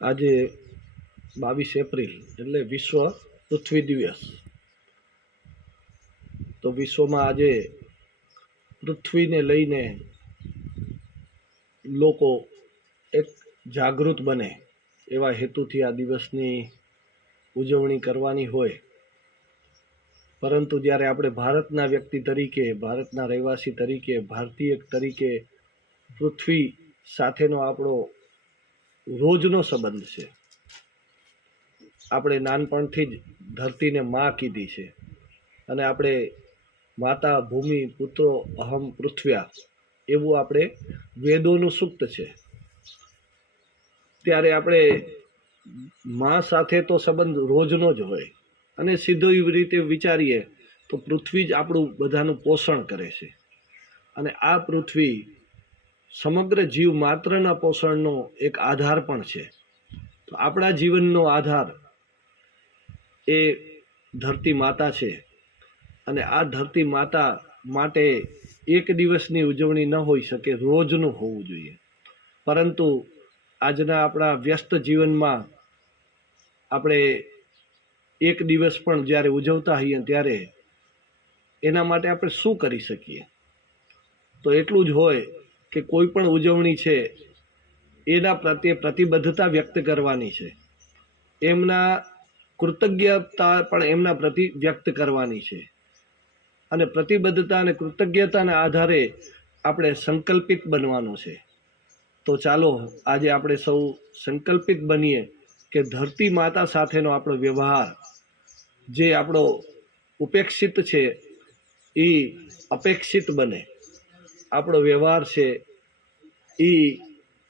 આજે 22 એપ્રિલ એટલે વિશ્વ પૃથ્વી દિવસ। તો વિશ્વમાં આજે પૃથ્વીને લઈને લોકો એક જાગૃત બને એવા હેતુથી આ દિવસની ઉજવણી કરવાની હોય। પરંતુ જ્યારે આપણે ભારતના વ્યક્તિ તરીકે, ભારતના રહેવાસી તરીકે, ભારતીય તરીકે પૃથ્વી સાથેનો આપણો રોજનો સંબંધ છે। આપણે નાનપણથી જ ધરતીને માં કીધી છે અને આપણે માતા ભૂમિ પુત્રો અહમ પૃથ્વ્યા એવું આપણે વેદોનું સૂક્ત છે। ત્યારે આપણે માં સાથે તો સંબંધ રોજનો જ હોય અને સીધો એવી રીતે વિચારીએ તો પૃથ્વી જ આપણું બધાનું પોષણ કરે છે અને આ પૃથ્વી સમગ્ર જીવ માત્રના પોષણનો એક આધાર પણ છે। તો આપણા જીવનનો આધાર એ ધરતી માતા છે અને આ ધરતી માતા માટે એક દિવસની ઉજવણી ન હોઈ શકે, રોજનું હોવું જોઈએ। પરંતુ આજના આપણા વ્યસ્ત જીવનમાં આપણે એક દિવસ પણ જ્યારે ઉજવતા હોઈએ ત્યારે એના માટે આપણે શું કરી શકીએ? તો એટલું જ હોય કે કોઈ પણ ઉજવણી છે એના પ્રત્યે પ્રતિબદ્ધતા વ્યક્ત કરવાની છે, એમના કૃતજ્ઞતા પણ એમના પ્રતિ વ્યક્ત કરવાની છે અને પ્રતિબદ્ધતા અને કૃતજ્ઞતાના આધારે આપણે સંકલ્પિત બનવાનું છે। તો ચાલો આજે આપણે સૌ સંકલ્પિત બનીએ કે ધરતી માતા સાથેનો આપણો વ્યવહાર જે આપણો ઉપેક્ષિત છે એ અપેક્ષિત બને, આપણો વ્યવહાર છે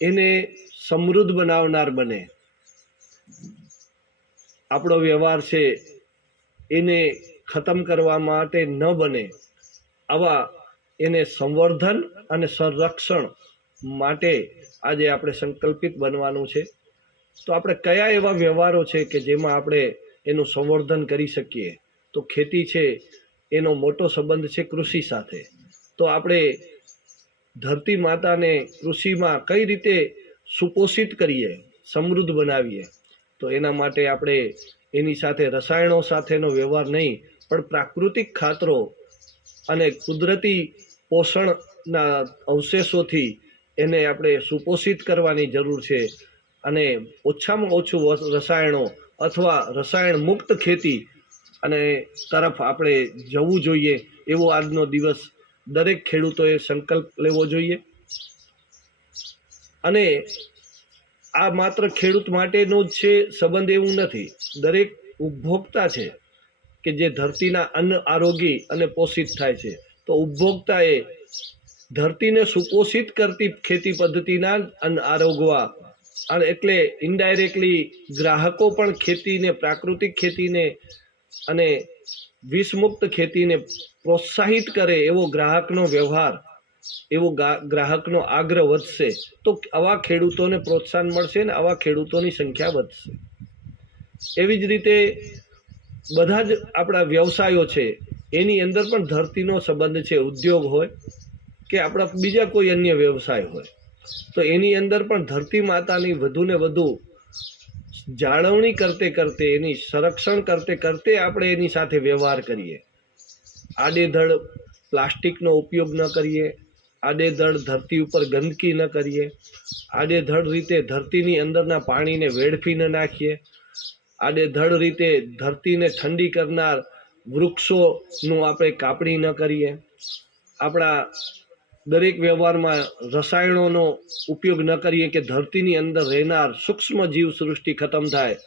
એને સમૃદ્ધ બનાવનાર બને, આપણો વ્યવહાર છે એને ખતમ કરવા માટે ન બને, આવા એને સંવર્ધન અને સંરક્ષણ માટે આજે આપણે સંકલ્પિત બનવાનું છે। તો આપણે કયા એવા વ્યવહારો છે કે જેમાં આપણે એનું સંવર્ધન કરી શકીએ? તો ખેતી છે, એનો મોટો સંબંધ છે કૃષિ સાથે। તો આપણે ધરતી માતાને કૃષિમાં કઈ રીતે સુપોષિત કરીએ, સમૃદ્ધ બનાવીએ? તો એના માટે આપણે એની સાથે રસાયણો સાથેનો વ્યવહાર નહીં, પણ પ્રાકૃતિક ખાતરો અને કુદરતી પોષણના અવશેષોથી એને આપણે સુપોષિત કરવાની જરૂર છે અને ઓછામાં ઓછું રસાયણો અથવા રસાયણ મુક્ત ખેતી અને તરફ આપણે જવું જોઈએ એવો આજનો દિવસ દરેક ખેડૂતોએ સંકલ્પ લેવો જોઈએ। અને આ માત્ર ખેડૂત માટેનો જ છે સંબંધ એવું નથી, દરેક ઉપભોક્તા છે કે જે ધરતીના અન્ન આરોગી અને પોષિત થાય છે, તો ઉપભોક્તાએ ધરતીને સુપોષિત કરતી ખેતી પદ્ધતિના અન્ન આરોગવા અને એટલે ઇનડાયરેક્ટલી ગ્રાહકો પણ ખેતીને, પ્રાકૃતિક ખેતીને અને વિષમુક્ત ખેતીને પ્રોત્સાહિત કરે એવો ગ્રાહકનો વ્યવહાર, એવો ગ્રાહકનો આગ્રહ વધશે તો આવા ખેડૂતોને પ્રોત્સાહન મળશે ને આવા ખેડૂતોની સંખ્યા વધશે। એવી જ રીતે બધા જ આપણા વ્યવસાયો છે એની અંદર પણ ધરતીનો સંબંધ છે, ઉદ્યોગ હોય કે આપણા બીજા કોઈ અન્ય વ્યવસાય હોય, તો એની અંદર પણ ધરતી માતાની વધુ ને વધુ જાળવણી કરતે કરતે, એની સંરક્ષણ કરતે કરતે આપણે એની સાથે વ્યવહાર કરીએ। આડેધડ પ્લાસ્ટિકનો ઉપયોગ ન કરીએ, આડેધડ ધરતી ઉપર ગંદકી ન કરીએ, આડેધડ રીતે ધરતીની અંદરના પાણીને વેડફી ન નાખીએ, આડેધડ રીતે ધરતીને ઠંડી કરનાર વૃક્ષોનું આપણે કાપણી ન કરીએ, આપણા દરેક વ્યવહારમાં રસાયણોનો ઉપયોગ ન કરીએ કે ધરતીની અંદર રહેનાર સૂક્ષ્મ જીવ સૃષ્ટિ ખતમ થાય।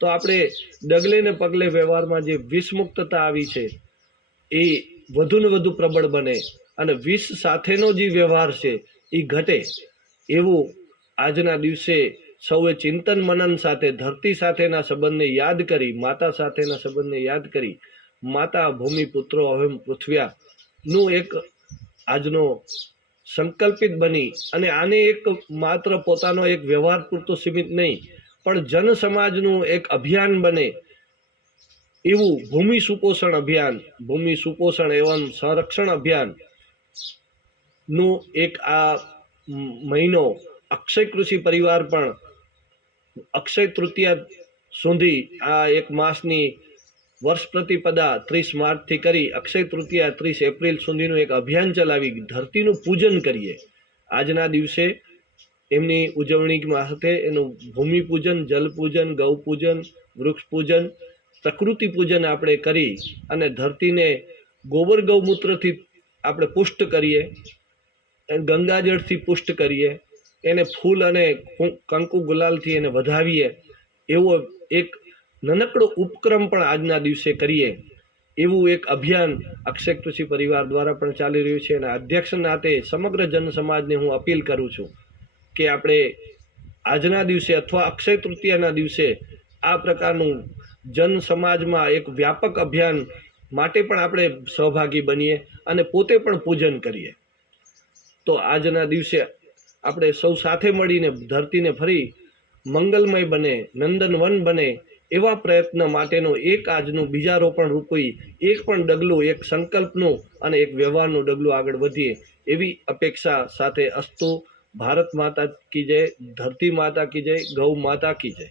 તો આપણે ડગલે ને પગલે વ્યવહારમાં જે વિષમુક્તતા આવી છે એ વધુ ને વધુ પ્રબળ બને અને વિષ સાથેનો જે વ્યવહાર છે એ ઘટે, એવું આજના દિવસે સૌએ ચિંતન મનન સાથે ધરતી સાથેના સંબંધને યાદ કરી, માતા સાથેના સંબંધને યાદ કરી, માતા ભૂમિ પુત્રો અહમ પૃથ્વ્યાનું એક આજનો સંકલ્પિત બની અને આને એક માત્ર પોતાનો એક વ્યવહાર પૂરતો સીમિત નહીં પણ જન સમાજનું એક અભિયાન બને એવું ભૂમિ સુપોષણ અભિયાન, ભૂમિ સુપોષણ એવં સંરક્ષણ અભિયાન નું એક આ મહિનો અક્ષય કૃષિ પરિવાર પણ અક્ષય તૃતીયા સુધી આ એક માસની વર્ષ પ્રતિપદા 30 માર્ચથી કરી અક્ષય તૃતીયા 30 એપ્રિલ સુધીનું એક અભિયાન ચલાવી ધરતીનું પૂજન કરીએ. આજના દિવસે એમની ઉજવણીમાં સાથે એનું ભૂમિપૂજન, જલપૂજન, ગૌપૂજન, વૃક્ષ પૂજન, પ્રકૃતિ પૂજન આપણે કરી અને ધરતીને ગોબર ગૌમૂત્રથી આપણે પુષ્ટ કરીએ, ગંગાજળથી પુષ્ટ કરીએ, એને ફૂલ અને કંકુ ગુલાલથી એને વધાવીએ. એવો એક નાનકડો ઉપક્રમ પણ આજના દિવસે કરીએ. એવું એક અભિયાન અક્ષય કૃષિ પરિવાર દ્વારા પણ ચાલી રહ્યું છે. અને અધ્યક્ષ નાતે સમગ્ર જન સમાજને હું અપીલ કરું છું કે આપણે આજના દિવસે અથવા અક્ષય તૃતીયાના દિવસે આ પ્રકારનું જન સમાજમાં એક વ્યાપક અભિયાન માટે પણ આપણે સહભાગી બનીએ અને પોતે પણ પૂજન કરીએ. તો આજના દિવસે આપણે સૌ સાથે મળીને ધરતીને ફરી મંગલમય બને, નંદનવન બને એવા પ્રયત્ન માટેનો એક આજનું બીજારોપણ રૂપી એક પણ ડગલું, એક સંકલ્પનું અને એક વ્યવહારનું ડગલું આગળ વધીએ એવી અપેક્ષા સાથે અસ્તુ. ભારત માતા કી જય, ધરતી માતા કી જય, ગૌ માતા કી જય.